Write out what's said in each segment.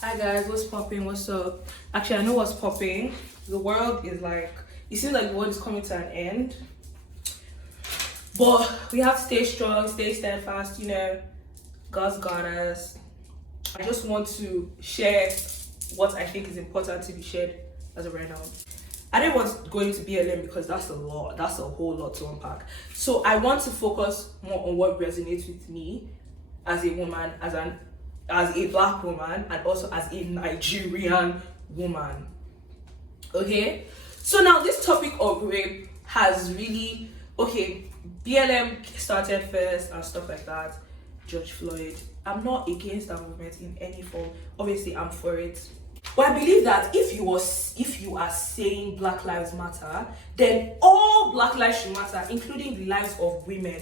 Hi guys, what's popping? What's up? Actually, I know what's popping. The world is like, it seems like the world is coming to an end. But we have to stay strong, stay steadfast, God's got us. I just want to share what I think is important to be shared as of right now. I didn't want to go into BLM because that's a lot, that's a whole lot to unpack. So I want to focus more on what resonates with me as a woman, as a black woman, and also as a Nigerian woman. Okay? So now this topic of rape has really, BLM started first and stuff like that. George Floyd. I'm not against that movement in any form. Obviously, I'm for it. But I believe that if you are saying Black Lives Matter, then all Black lives should matter, including the lives of women.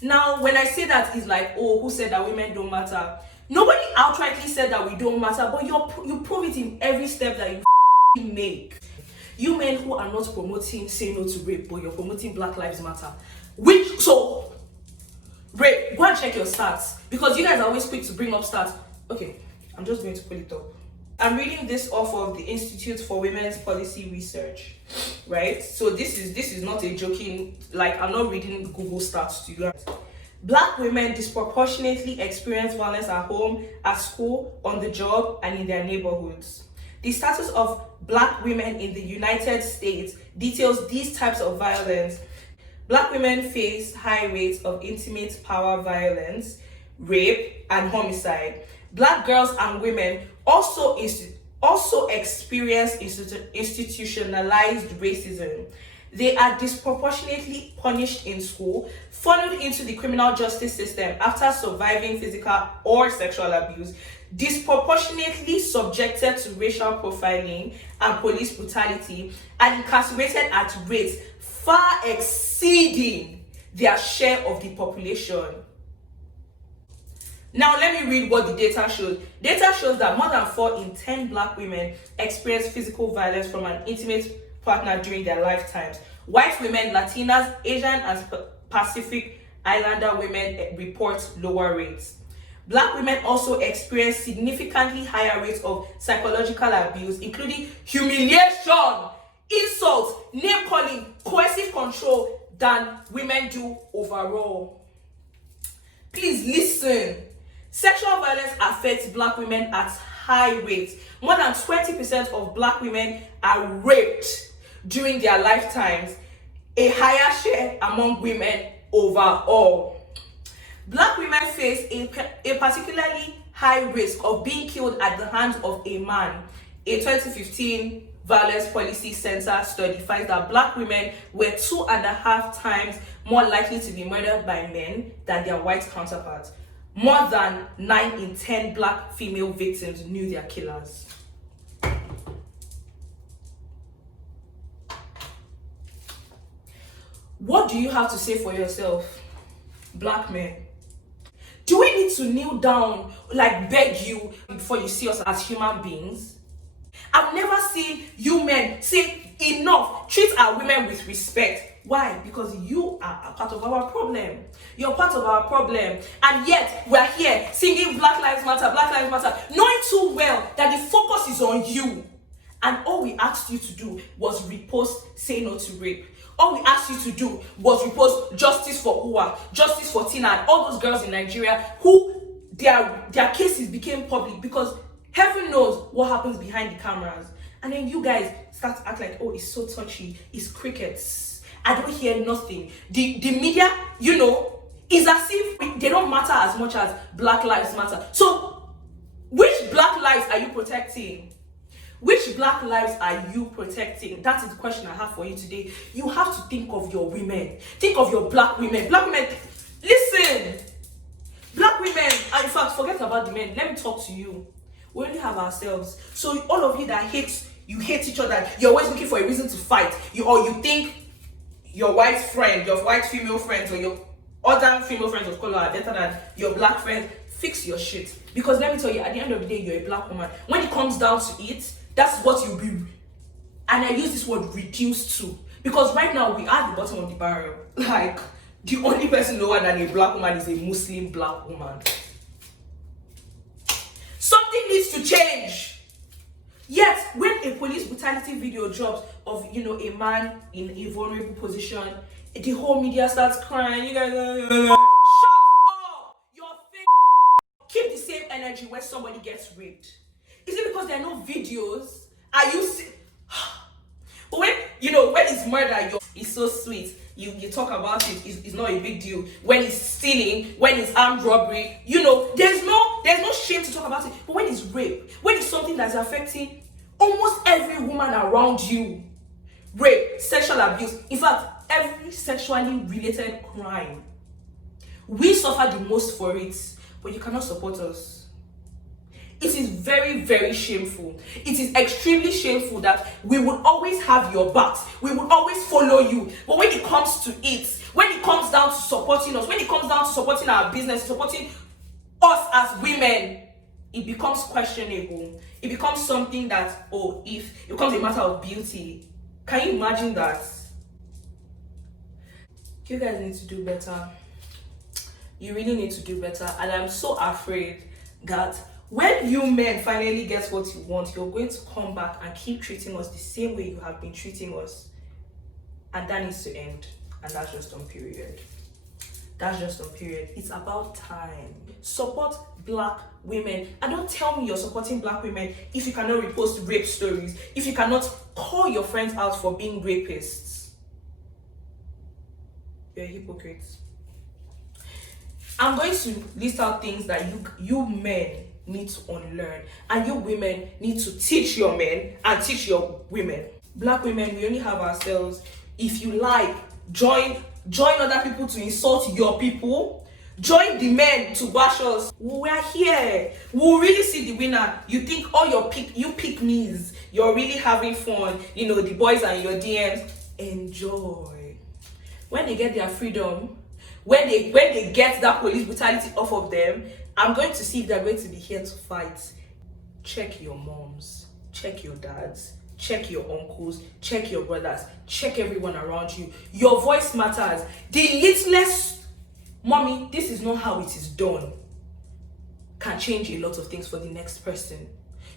Now, when I say that, it's like, oh, who said that women don't matter? Nobody outrightly said that we don't matter, but you prove it in every step that you make. You men who are not promoting say no to rape, but you're promoting Black Lives Matter. Rape, go and check your stats, because you guys are always quick to bring up stats. Okay, I'm just going to pull it up. I'm reading this off of the Institute for Women's Policy Research, right? So this is not a joking, like, I'm not reading Google stats to you guys. Black women disproportionately experience violence at home, at school, on the job, and in their neighborhoods. The status of Black women in the United States details these types of violence. Black women face high rates of intimate power violence, rape, and homicide. Black girls and women also experience institutionalized racism. They are disproportionately punished in school, funneled into the criminal justice system after surviving physical or sexual abuse, disproportionately subjected to racial profiling and police brutality, and incarcerated at rates far exceeding their share of the population. Now, let me read what the data shows. Data shows that more than 4 in 10 Black women experience physical violence from an intimate partner during their lifetimes. White women, Latinas, Asian, and Pacific Islander women report lower rates. Black women also experience significantly higher rates of psychological abuse, including humiliation, insults, name-calling, coercive control than women do overall. Please listen. Sexual violence affects Black women at high rates. More than 20% of Black women are raped during their lifetimes, a higher share among women overall. Black women face a particularly high risk of being killed at the hands of a man. A 2015 Violence Policy Center study finds that Black women were 2.5 times more likely to be murdered by men than their white counterparts. More than 9 in 10 Black female victims knew their killers. What do you have to say for yourself, Black men? Do we need to kneel down, like beg you, before you see us as human beings? I've never seen you men say enough, treat our women with respect. Why? Because you are a part of our problem. You're part of our problem. And yet, we're here singing Black Lives Matter, Black Lives Matter, knowing too well that the focus is on you. And all we asked you to do was repost Say No to Rape. All we asked you to do was repost Justice for Uwa, Justice for Tina, and all those girls in Nigeria who their cases became public because heaven knows what happens behind the cameras. And then you guys start to act like, oh, it's so touchy, it's crickets, I don't hear nothing. The media, is as if they don't matter as much as Black Lives Matter. So, which Black lives are you protecting? Which Black lives are you protecting? That is the question I have for you today. You have to think of your women. Think of your Black women. Black women, listen. Black women, and in fact, forget about the men. Let me talk to you. We only have ourselves. So all of you that hate each other. You're always looking for a reason to fight. You think your white friend, your white female friends, or your other female friends of color are better than your Black friends. Fix your shit. Because let me tell you, at the end of the day, you're a Black woman. When it comes down to it, that's what you'll be. And I use this word reduced to. Because right now, we are at the bottom of the barrel. Like, the only person lower than a Black woman is a Muslim Black woman. Something needs to change. Yet, when a police brutality video drops of, a man in a vulnerable position, the whole media starts crying. You guys are, shut up! You're fake. Keep the same energy when somebody gets raped. Is it because there are no videos? Are you But when it's murder, it's so sweet. You talk about it, it's not a big deal. When it's stealing, when it's armed robbery, there's no shame to talk about it. But when it's rape, when it's something that's affecting almost every woman around you, rape, sexual abuse, in fact, every sexually related crime, we suffer the most for it, but you cannot support us. It is very, very shameful. It is extremely shameful that we would always have your backs. We would always follow you. But when it comes to it, when it comes down to supporting us, when it comes down to supporting our business, supporting us as women, it becomes questionable. It becomes something that, if it becomes a matter of beauty. Can you imagine that? You guys need to do better. You really need to do better. And I'm so afraid that when you men finally get what you want, you're going to come back and keep treating us the same way you have been treating us. And that needs to end. And that's just on period. That's just on period. It's about time. Support black women. And don't tell me you're supporting black women if you cannot repost rape stories, if you cannot call your friends out for being rapists. You're a hypocrite. I'm going to list out things that you men need to unlearn, and you women need to teach your men and teach your women. Black women, we only have ourselves. If you like, join other people to insult your people. Join the men to bash us. We're here. We'll really see the winner. You think all you pick me's, you're really having fun. The boys are in your DMs. Enjoy. When they get their freedom, when they get that police brutality off of them, I'm going to see if they're going to be here to fight. Check your moms, check your dads, check your uncles, check your brothers, check everyone around you. Your voice matters. The litless, mommy, this is not how it is done, can change a lot of things for the next person.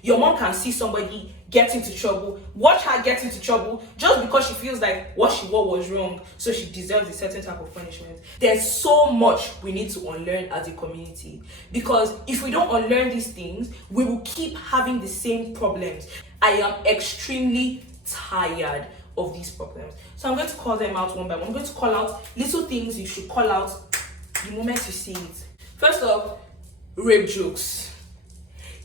Your mom can see somebody get into trouble, watch her get into trouble just because she feels like what she wore was wrong, so she deserves a certain type of punishment. There's so much we need to unlearn as a community, because if we don't unlearn these things, we will keep having the same problems. I am extremely tired of these problems. So I'm going to call them out one by one. I'm going to call out little things you should call out the moment you see it. First off, rape jokes.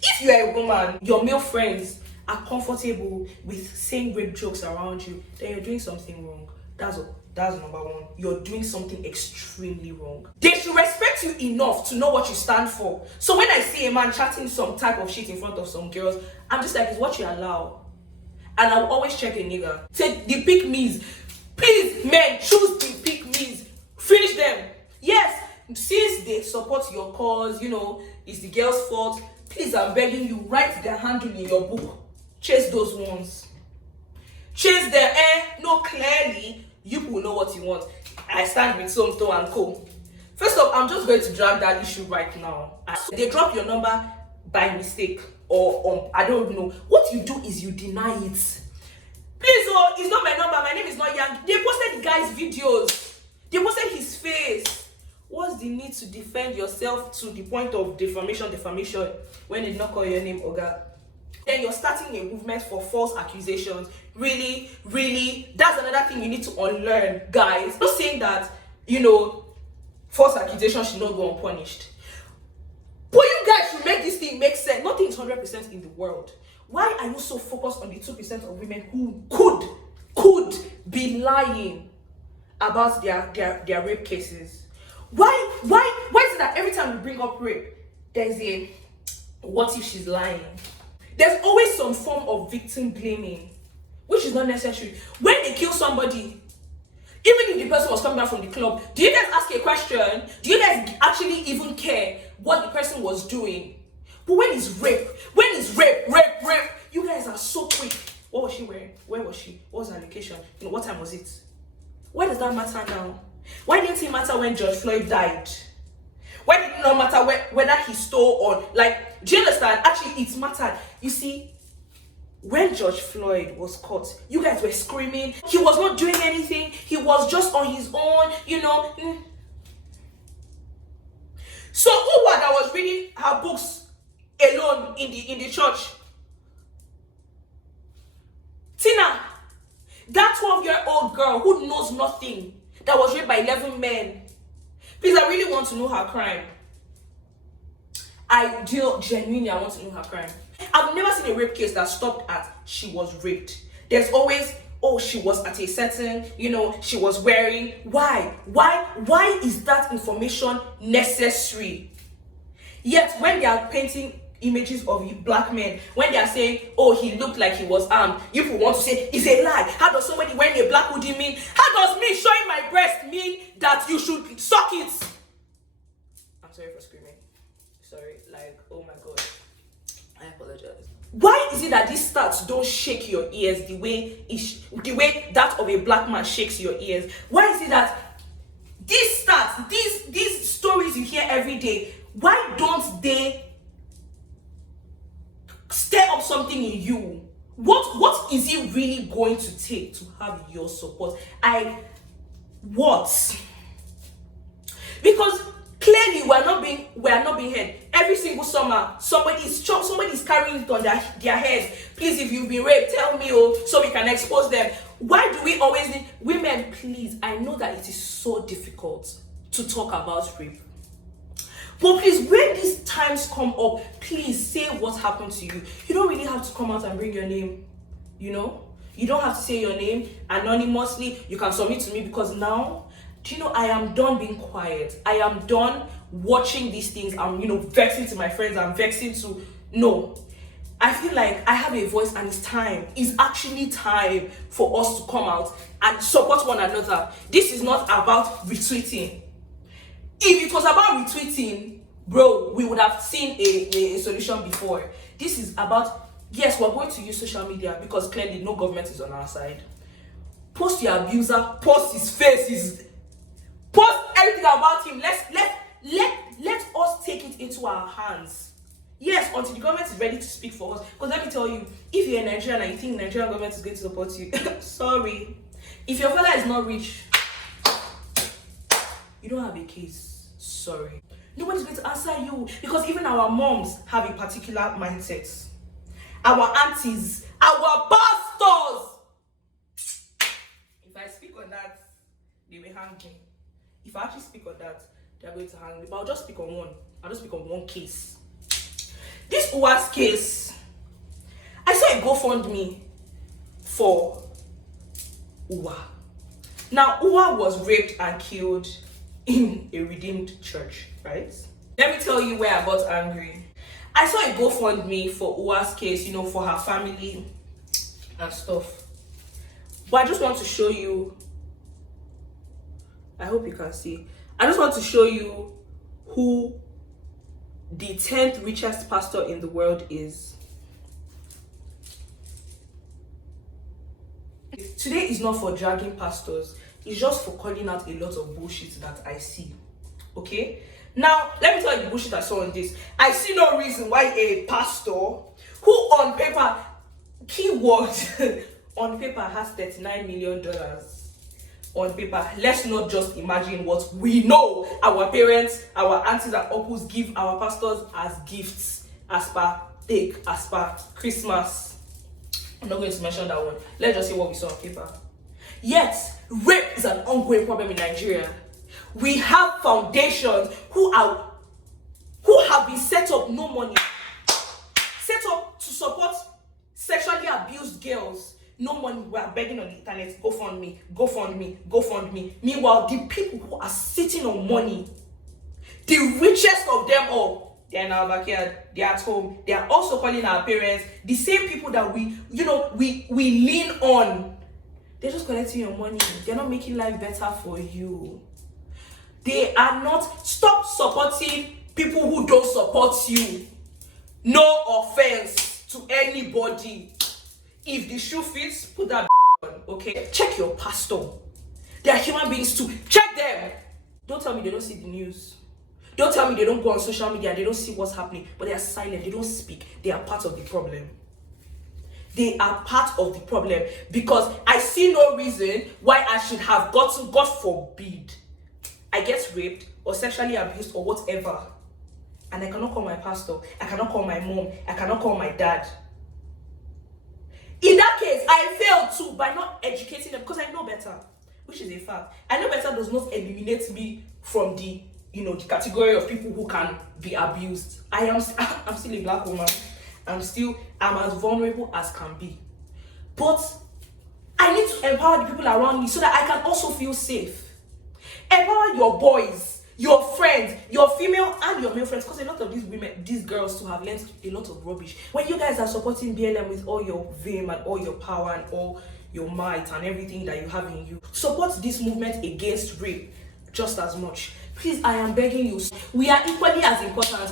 If you are a woman, your male friends are comfortable with saying rape jokes around you, then you're doing something wrong. That's number one. You're doing something extremely wrong. They should respect you enough to know what you stand for. So when I see a man chatting some type of shit in front of some girls, I'm just like, it's what you allow. And I'll always check a nigga. Say the pick me's. Please, men, choose the pick me's. Finish them. Yes, since they support your cause, it's the girl's fault. Please, I'm begging you, write their handle in your book. Chase those ones. Chase their no, clearly, you will know what you want. I stand with so and co. First off, I'm just going to drag that issue right now. They drop your number by mistake or I don't know. What you do is you deny it. Please, it's not my number. My name is not Yang. They posted the guy's videos. They posted his face. What's the need to defend yourself to the point of defamation when they not call your name, Oga? Then you're starting a movement for false accusations. Really, that's another thing you need to unlearn, guys. I'm not saying that, false accusations should not go unpunished. But you guys should make this thing make sense. Nothing is 100% in the world. Why are you so focused on the 2% of women who could be lying about their rape cases? Why is it that every time we bring up rape, there's a what if she's lying? There's always some form of victim blaming, which is not necessary. When they kill somebody, even if the person was coming back from the club, do you guys ask a question? Do you guys actually even care what the person was doing? But when it's rape, you guys are so quick. What was she wearing? Where was she? What was her location? What time was it? Why does that matter now? Why didn't it matter when George Floyd died? When it did not matter whether he stole or like, do you understand? Actually, it mattered. You see, when George Floyd was caught, you guys were screaming. He was not doing anything. He was just on his own, you know. So Uwa that was reading her books alone in the church. Tina, that 12-year-old girl who knows nothing, that was raped by 11 men. Please, I really want to know her crime. I do genuinely, I want to know her crime. I've never seen a rape case that stopped at she was raped. There's always, oh, she was at a certain, you know, she was wearing. Why is that information necessary? Yet when they are painting images of black men, when they are saying, oh, he looked like he was armed, you people want to say it's a lie. How does somebody wearing a black hoodie mean? How does me showing my breast mean that you should suck it? I'm sorry for screaming. Sorry, like, oh my god, I apologize. Why is it that these stats don't shake your ears the way that of a black man shakes your ears? Why is it that these stats, these stories you hear every day, why don't they stir up something in you? What is it really going to take to have your support? What? Because clearly we are not being heard. Every single summer, somebody is carrying it on their heads. Please, if you've been raped, tell me, so we can expose them. Why do we always need women? Please, I know that it is so difficult to talk about rape. But please, when these times come up, please say what happened to you. You don't really have to come out and bring your name, you know? You don't have to say your name anonymously. You can submit to me, because now, do you know, I am done being quiet. I am done watching these things. I'm, vexing to my friends. I'm vexing to, no. I feel like I have a voice, and it's time. It's actually time for us to come out and support one another. This is not about retweeting. If it was about retweeting, bro, we would have seen a solution before. This is about, yes, we're going to use social media because clearly no government is on our side. Post your abuser, post his face, post everything about him. Let us take it into our hands. Yes, until the government is ready to speak for us. Because let me tell you, if you're a Nigerian and you think Nigerian government is going to support you, sorry. If your father is not rich, you don't have a case. Sorry. Nobody's going to answer you, because even our moms have a particular mindset. Our aunties, our pastors. If I speak on that, they will hang me. If I actually speak on that, they're going to hang me. But I'll just speak on one. I'll just speak on one case. This Uwa's case, I saw a GoFundMe for Uwa. Now, Uwa was raped and killed in a redeemed church, right? Let me tell you where I got angry. I saw a GoFundMe for Uwa's case, for her family and stuff. But I just want to show you, I hope you can see, I just want to show you who the 10th richest pastor in the world is. Today is not for dragging pastors. It's just for calling out a lot of bullshit that I see. Okay? Now, let me tell you the bullshit I saw on this. I see no reason why a pastor who on paper, keyword, on paper has $39 million. On paper, let's not just imagine what we know our parents, our aunties and uncles give our pastors as gifts, as per Christmas. I'm not going to mention that one. Let's just see what we saw on paper. Yet, rape is an ongoing problem in Nigeria. We have foundations who have been set up, no money, set up to support sexually abused girls. No money, we are begging on the internet, go fund me. Meanwhile, the people who are sitting on money, the richest of them all, they're in our backyard, they're at home, they are also calling our parents, the same people that we lean on. They're just collecting your money. They're not making life better for you. They are not. Stop supporting people who don't support you. No offense to anybody. If the shoe fits, put that on, okay? Check your pastor. They are human beings too. Check them. Don't tell me they don't see the news. Don't tell me they don't go on social media and they don't see what's happening, but they are silent, they don't speak. They are part of the problem. They are part of the problem, because I see no reason why I should have gotten, God forbid, I get raped or sexually abused or whatever, and I cannot call my pastor, I cannot call my mom, I cannot call my dad. In that case, I failed too by not educating them, because I know better, which is a fact. I know better does not eliminate me from the, the category of people who can be abused. I'm still a black woman. I'm as vulnerable as can be. But I need to empower the people around me so that I can also feel safe. Empower your boys, your friends, your female and your male friends, because a lot of these girls too have learned a lot of rubbish. When you guys are supporting BLM with all your vim and all your power and all your might and everything that you have in you, support this movement against rape just as much. Please, I am begging you. We are equally as important.